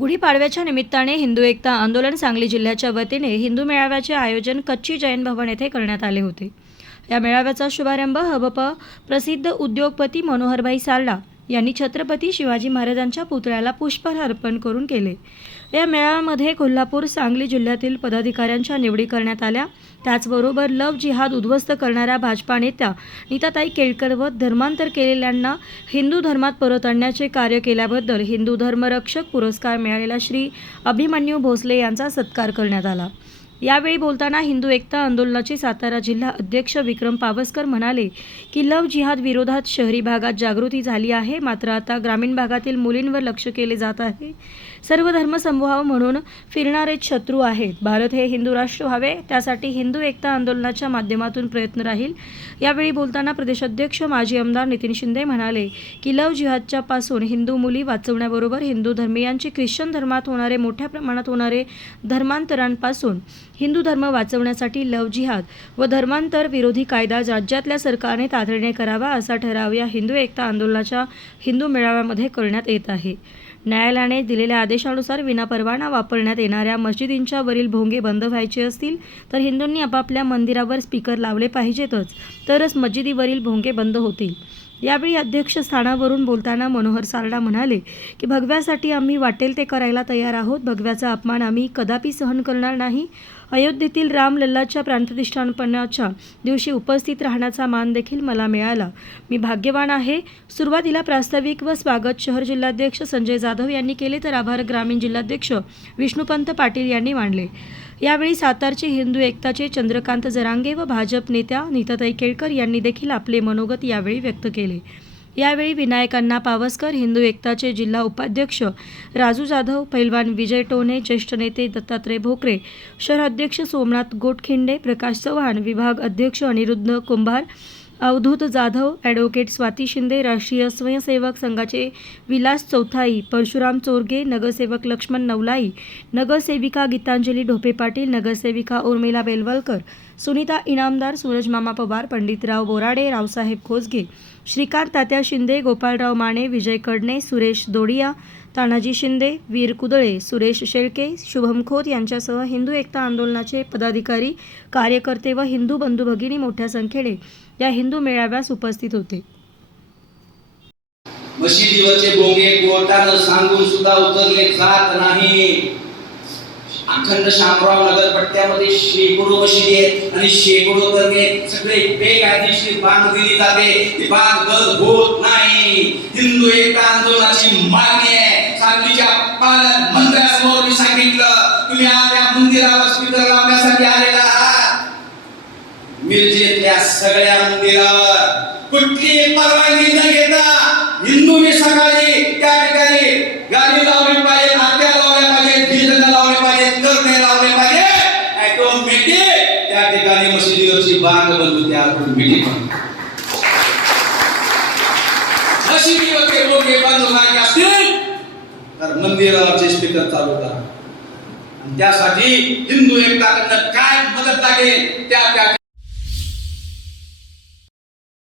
गुढीपाडव्याच्या निमित्ताने हिंदू एकता आंदोलन सांगली जिल्ह्याच्या वतीने हिंदू मेळाव्याचे आयोजन कच्ची जैन भवन येथे करण्यात आले होते. या मेळाव्याचा शुभारंभ हबप प्रसिद्ध उद्योगपती मनोहरभाई सारडा यांनी छत्रपती शिवाजी महाराजांच्या पुतळ्याला पुष्पहार अर्पण करून केले. या मेळाव्यामध्ये कोल्हापूर सांगली जिल्ह्यातील पदाधिकाऱ्यांच्या निवडी करण्यात आल्या. त्याचबरोबर लव जिहाद उद्ध्वस्त करणाऱ्या भाजपा नेत्या नीताताई केळकर व धर्मांतर केलेल्यांना हिंदू धर्मात परत आणण्याचे कार्य केल्याबद्दल हिंदू धर्मरक्षक पुरस्कार मिळालेला श्री अभिमन्यू भोसले यांचा सत्कार करण्यात आला. यावेळी बोलताना हिंदू एकता आंदोलनाचे सातारा जिल्हा अध्यक्ष विक्रम पावसकर म्हणाले की लव जिहाद विरोधात शहरी भागात जागृती झाली आहे. मात्र आता ग्रामीण भागातील मुलींवर लक्ष केले जात आहे. सर्व धर्मसमूह म्हणून फिरणारे शत्रू आहेत. भारत हे हिंदू राष्ट्र व्हावे त्यासाठी हिंदू एकता आंदोलनाच्या माध्यमातून प्रयत्न राहील. यावेळी बोलताना प्रदेशाध्यक्ष माजी आमदार नितीन शिंदे म्हणाले की लव जिहादच्या पासून हिंदू मुली वाचवण्याबरोबर हिंदू धर्मीयांचे ख्रिश्चन धर्मात होणारे मोठ्या प्रमाणात होणारे धर्मांतरांपासून हिंदू धर्म वाचवण्यासाठी लव जिहाद व धर्मांतर विरोधी कायदा राज्यातल्या सरकारने तातडीने करावा असा ठराव या हिंदू एकता आंदोलनाच्या हिंदू मेळाव्यामध्ये करण्यात येत आहे. न्यायालयाने दिलेल्या आदेशानुसार विनापरवाना वापरण्यात येणाऱ्या मस्जिदींच्या वरील भोंगे बंद व्हायचे असतील तर हिंदूंनी आपापल्या मंदिरावर स्पीकर लावले पाहिजेतच तरच मस्जिदीवरील भोंगे बंद होतील. यावेळी अध्यक्षस्थानावरून बोलताना मनोहर सारडा म्हणाले की भगव्यासाठी आम्ही वाटेल ते करायला तयार आहोत. भगव्याचा अपमान आम्ही कदापि सहन करणार नाही. अयोध्येतील रामलल्लाच्या प्राणप्रतिष्ठापनाच्या दिवशी उपस्थित राहण्याचा मान देखील मला मिळाला. मी भाग्यवान आहे. सुरुवातीला प्रास्ताविक व स्वागत शहर जिल्हाध्यक्ष संजय जाधव यांनी केले तर आभार ग्रामीण जिल्हाध्यक्ष विष्णुपंत पाटील यांनी मांडले यावेळी सातारचे हिंदू एकताचे चंद्रकांत जरांगे व भाजप नेत्या नीताताई केळकर यांनी देखील आपले मनोगत यावेळी व्यक्त केले. यावेळी विनायकांना पावसकर हिंदू एकताचे जिल्हा उपाध्यक्ष राजू जाधव पैलवान विजय टोने ज्येष्ठ नेते दत्तात्रय भोकरे शहर अध्यक्ष सोमनाथ गोटखिंडे प्रकाश चव्हाण विभाग अध्यक्ष अनिरुद्ध कुंभार अवधूत जाधव ॲडव्होकेट स्वाती शिंदे राष्ट्रीय स्वयंसेवक संघाचे विलास चौथाई परशुराम चोरगे नगरसेवक लक्ष्मण नवलाई नगरसेविका गीतांजली ढोपे पाटील नगरसेविका उर्मिला बेलवलकर सुनीता इनामदार सूरजमामा पवार पंडितराव बोराडे रावसाहेब खोसगे श्रीकांत तात्या शिंदे गोपाळराव माने विजय कडणे सुरेश दोडिया तानाजी शिंदे वीर कुदळे सुरेश शेळके शुभम खोत यांच्यासह हिंदू एकता आंदोलनाचे पदाधिकारी कार्यकर्ते व हिंदू बंधू भगिनी मोठ्या संख्येने या हिंदू मेळाव्यास उपस्थित होते. मशिदीवरचे बोंगे कोर्टानं सांगून सुद्धा उतरले जात नाही. अखंड शामराव नगर पट्ट्यामध्ये शेकडो मशिदी आहेत आणि शेकडो तरणे सगळे बेकायदेशीर बांध दिली जाते. ती बांध बंद होत नाही. हिंदू एकता आंदोलनाची मागणी आहे. पालक समोर मी सांगितलं तुम्ही आज या मंदिरावर स्पीकर लावण्यासाठी आलेला आहात. मिरजेतल्या सगळ्या मंदिरावर कुठलीही परवानगी न घेता हिंदूंनी सकाळी त्या ठिकाणी गाडी लावली पाहिजे नाट्या लावल्या पाहिजे ढिलनं लावले पाहिजे करणे लावले पाहिजे. ऑटोमॅटिक त्या ठिकाणी मशिदीवरची बांध बंद होते ऑटोमॅटिक मशिदीवरचे लोक बंद होणार तर स्पीकर चालू करा. त्यासाठी हिंदू एकता काय मदत लागेल? त्या त्या